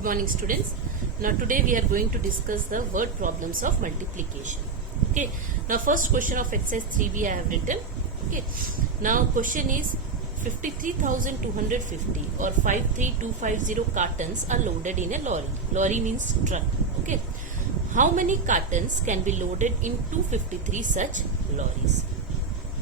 Good morning, students. Now today we are going to discuss the word problems of multiplication. Okay. Now first question of exercise 3b I have written. Okay. Now question is 53,250 or 53250 cartons are loaded in a lorry. Lorry means truck. Okay. How many cartons can be loaded in 253 such lorries?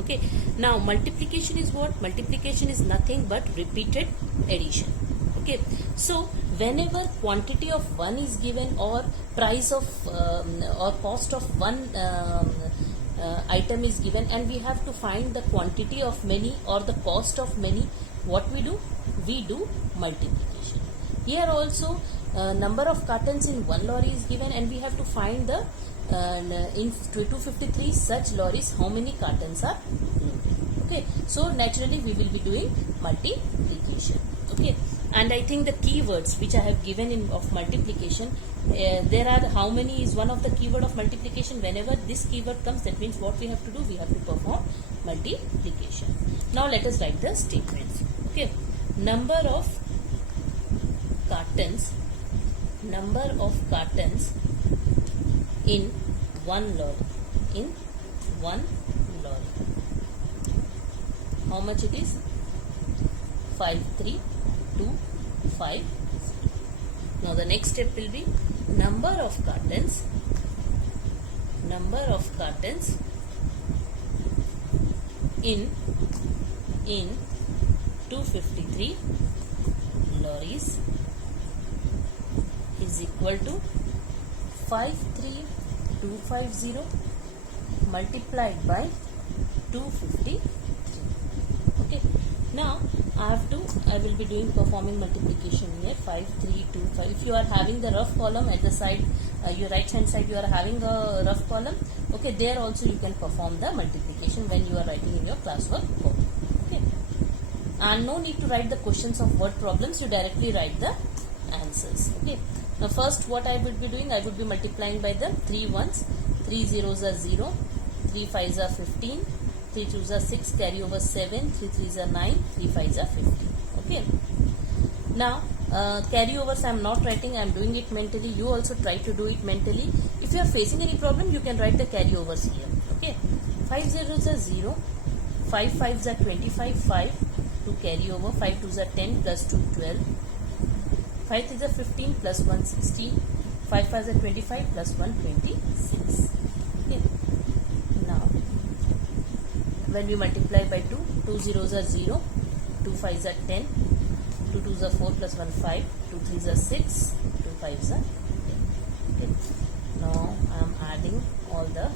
Okay. Now multiplication is what? Multiplication is nothing but repeated addition. Okay. So whenever quantity of one is given or price of or cost of one item is given and we have to find the quantity of many or the cost of many, what we do? We do multiplication. Here also number of cartons in one lorry is given and we have to find the in 253 such lorries how many cartons are loaded. Okay, so naturally we will be doing multiplication. Okay, and I think the keywords which I have given in of multiplication, there are how many is one of the keyword of multiplication. Whenever this keyword comes, that means what we have to do? We have to perform multiplication. Now let us write the statements. Okay, number of cartons in one lorry. In one lorry. How much it is? 53,250. Now the next step will be number of cartons in 253 lorries is equal to 53250 multiplied by 253. Okay. Now I will be performing multiplication here. 5325. If you are having the rough column at the side, your right hand side, you are having a rough column. Okay, there also you can perform the multiplication when you are writing in your classwork book. Okay, and no need to write the questions of word problems. You directly write the answers. Okay. Now first what I will be doing, I would be multiplying by the 3 ones. 3 zeros are 0, 3 fives are 15, 3 twos are 6, carry over 7, 3 threes are 9, 3 fives are 15. Okay. Now carry overs I am not writing, I am doing it mentally. You also try to do it mentally. If you are facing any problem, you can write the carry overs here. Okay. 5 zeros are 0, 5 fives are 25, 5 to carry over, 5 twos are 10 plus 2 12. 5 threes are 15 plus 1 16, 5 fives are 25 plus 1 26. Okay. Now when we multiply by 2, 2 zeros are 0, 2 fives are 10, 2 twos are 4 plus 1 5, 2 threes are 6, 2 fives are 10. Okay. Now I am adding all the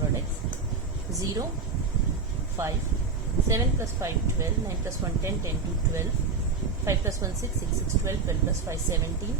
products. 0, 5, 7 plus 5 12, 9 plus 1 10, 10 to 12. 5 plus 1 6, 6 6 12, 12 plus 5 17,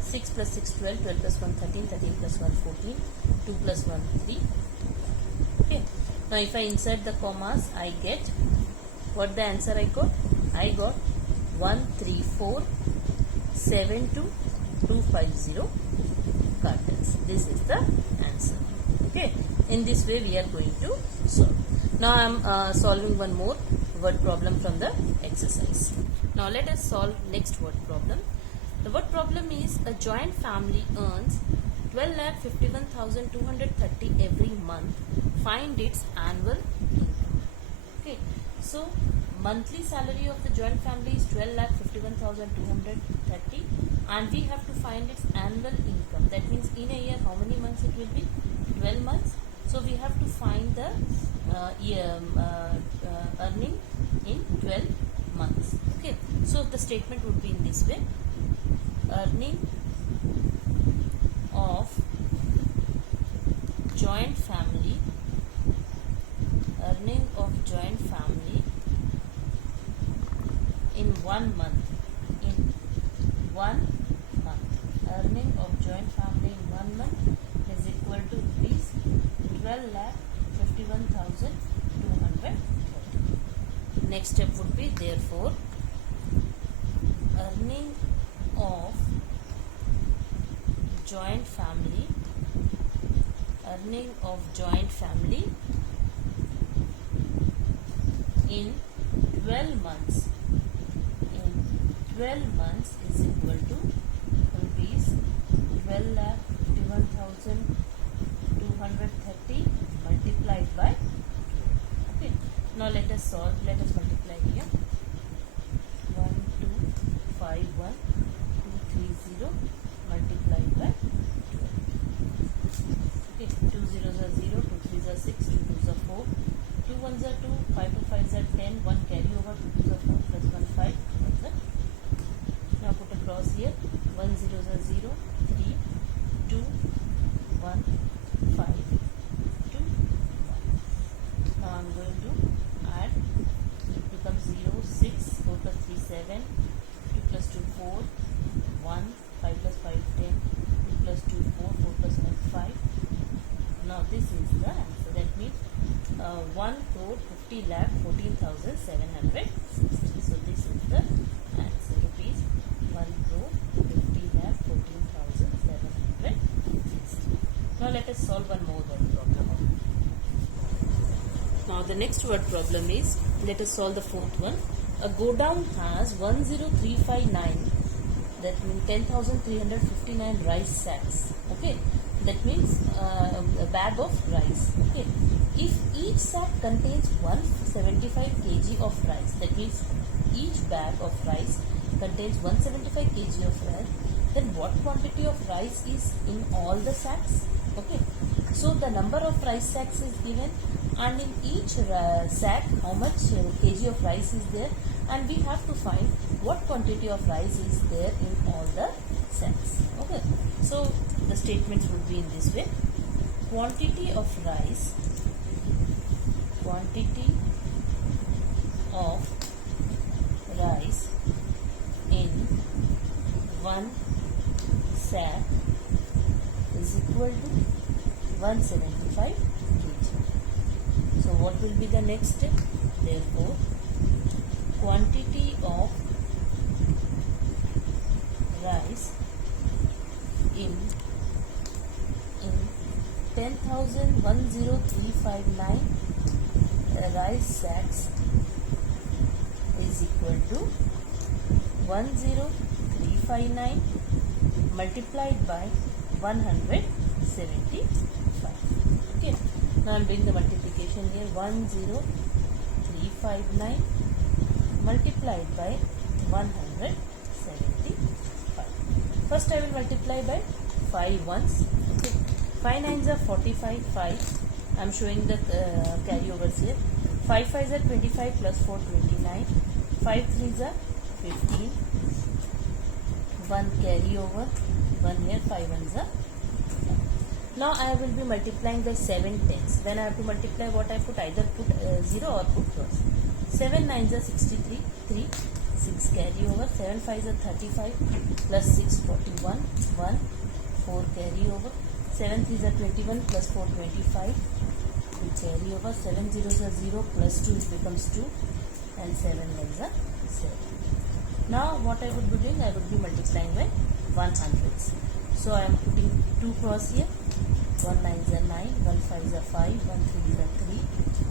6 plus 6 12, 12 plus 1 13, 13 plus 1 14, 2 plus 1 3. Okay. Now if I insert the commas, I get what the answer I got? I got 1347250 cartons. This is the answer. Okay. In this way we are going to solve. Now I am solving one more word problem from the exercise. Now let us solve next word problem. The word problem is a joint family earns 12,51,230 every month. Find its annual income. Okay. So monthly salary of the joint family is 12,51,230 and we have to find its annual income. That means in a year how many months it will be? 12 months. So we have to find the earning in 12 months. Okay. So the statement would be in this way. Earning of joint family in 1 month. Earning of joint family in 1 month is equal to rupees 12,51,230. Next step would be therefore earning of joint family in 12 months is equal to 730 multiplied by 12. Okay. Now let us solve. Let us multiply here. 1251230 multiplied by 12. Okay. 2 zeros are 0, 2 threes are 6, 2 twos are 4, 2 ones are 2, 5 to 5s are 10, 1 carry over, 2 twos are 4 plus 1 5. Now put a cross here. 1 zeros are 0, 3, 2, 1, 5, 2, 1. Now I am going to add. It becomes 0, 6, 4 plus 3, 7, 2 plus 2, 4, 1, 5 plus 5, 10, 2 plus 2, 4, 4 plus 1, 5. Now this is the answer. That means 1 crore 50 lakh 14,760. So this is the answer. Rupees 1 crore 50 lakh 14,760. Now let us solve one more word problem. Now the next word problem is, let us solve the fourth one. A godown has 10359, that means 10,359 rice sacks. Okay, that means a bag of rice. Okay, if each sack contains 175 kg of rice, that means each bag of rice contains 175 kg of rice, then what quantity of rice is in all the sacks? Okay, so the number of rice sacks is given, and in each sack how much kg of rice is there, and we have to find what quantity of rice is there in all the sacks. Okay, so the statements would be in this way. Quantity of rice in one sack is equal to 175 kg. So what will be the next step? Therefore, quantity of rice in 10,10359 rice sacks is equal to 10359 multiplied by 175. Okay, now I am doing the multiplication here. 10359 multiplied by 175. First I will multiply by 5 ones. Okay. 5 nines are 45, 5. I am showing the carryovers here. 5 5s are 25 plus 4, 29. 5 3s are 15. 1 carryover, 1 here, 5 ones are. Now I will be multiplying by 7 tens. Then I have to multiply what I put, either put 0 or put cross. 7 nines are 63, 3, 6 carry over, 7 5s are 35, plus 6 41, 1, 4 carry over, 7 3s are 21, plus 4 25, 2 carry over, 7 zeros are 0, plus 2 it becomes 2, and 7 ones are 7. Now what I would be doing, I would be multiplying by 100s. So I am putting 2 cross here. 1 9s are 9, 1 5s are 5, 1 3s are 3,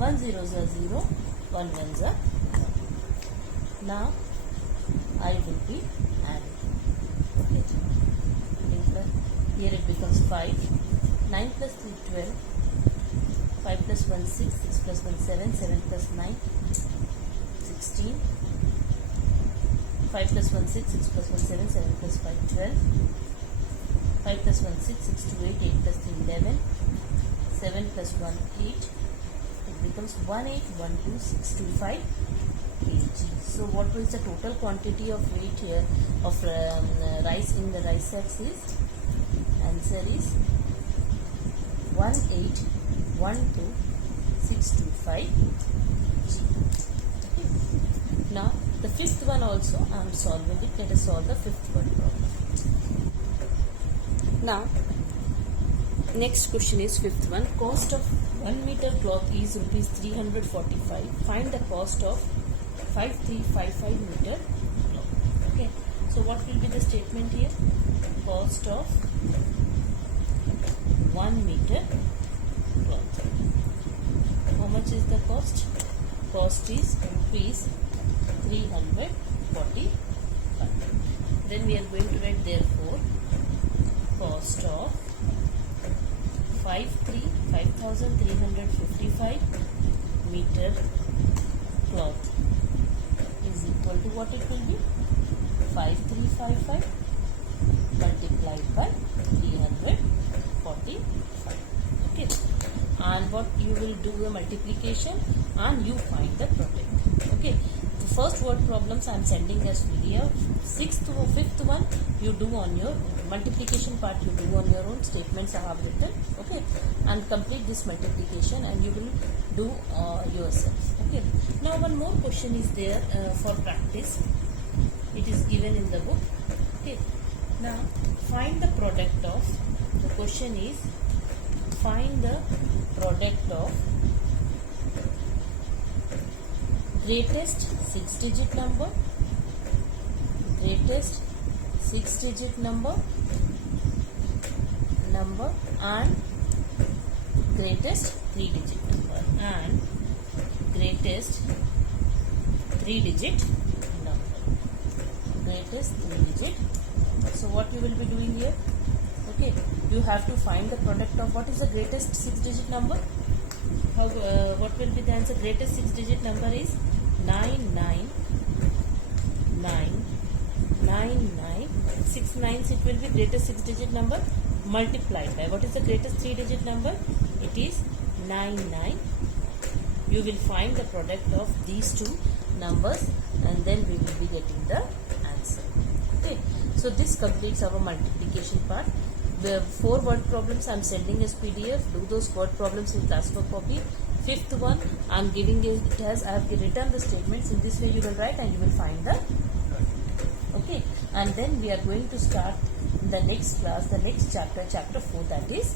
1 zeros are 0, 1 1s are 1. Now I will be adding. Okay. Here it becomes 5, 9 plus 3 12, 5 plus 1 6, 6 plus 1 7, 7 plus 9 16, 5 plus 1 6, 6 plus 1 7, 7 plus 5 12, 5 plus 1 6, 6 to 8, 8 plus 3 11, 7 plus 1 8, it becomes 1812625 kg. So what was the total quantity of weight here of rice in the rice sacks is? Answer is 1812625 kg. Okay. Now the fifth one also I am solving it. Let us solve the fifth one problem. Now, next question is fifth one. Cost of 1 meter cloth is rupees 345. Find the cost of 5355 meter cloth. Okay. So what will be the statement here? Cost of 1 meter cloth. How much is the cost? Cost is rupees 345. Then we are going to write therefore cost of 5355 meter cloth is equal to what it will be? 5355 multiplied by 345. Okay, and what you will do the multiplication and you find the product. Okay, the first word problems I am sending as PDF. Fifth one you do on your multiplication part, you do on your own. Statements I have written. Okay, and complete this multiplication and you will do yourself. Okay, now one more question is there for practice. It is given in the book. Okay, now find the product of, the question is find the product of greatest 6-digit number, greatest 6-digit number and greatest 3-digit number and greatest 3-digit number, greatest 3-digit number. So what you will be doing here? Okay, you have to find the product of what is the greatest 6-digit number. How what will be the answer? Greatest 6-digit number is 99999. 6 nines, it will be greatest 6-digit number multiplied by what is the greatest 3-digit number? It is 99. You will find the product of these two numbers and then we will be getting the answer. Okay, so this completes our multiplication part. The 4 word problems I am sending as PDF. Do those word problems in class work copy. Fifth one I am giving it as I have written the statements. In this way you will write and you will find the. Okay, and then we are going to start the next class, the next chapter, chapter 4, that is